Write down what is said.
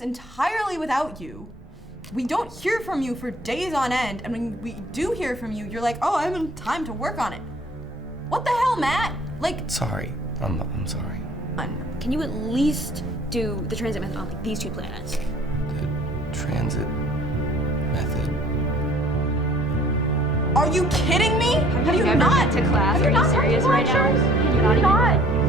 this entirely without you. We don't hear from you for days on end, and when we do hear from you, you're like, oh, I haven't time to work on it. What the hell, Matt? Like... Sorry. I'm sorry. Can you at least do the transit method on like these 2 planets? The transit method. Are you kidding me? Have you never been to class? Are you serious right now? Can you not even...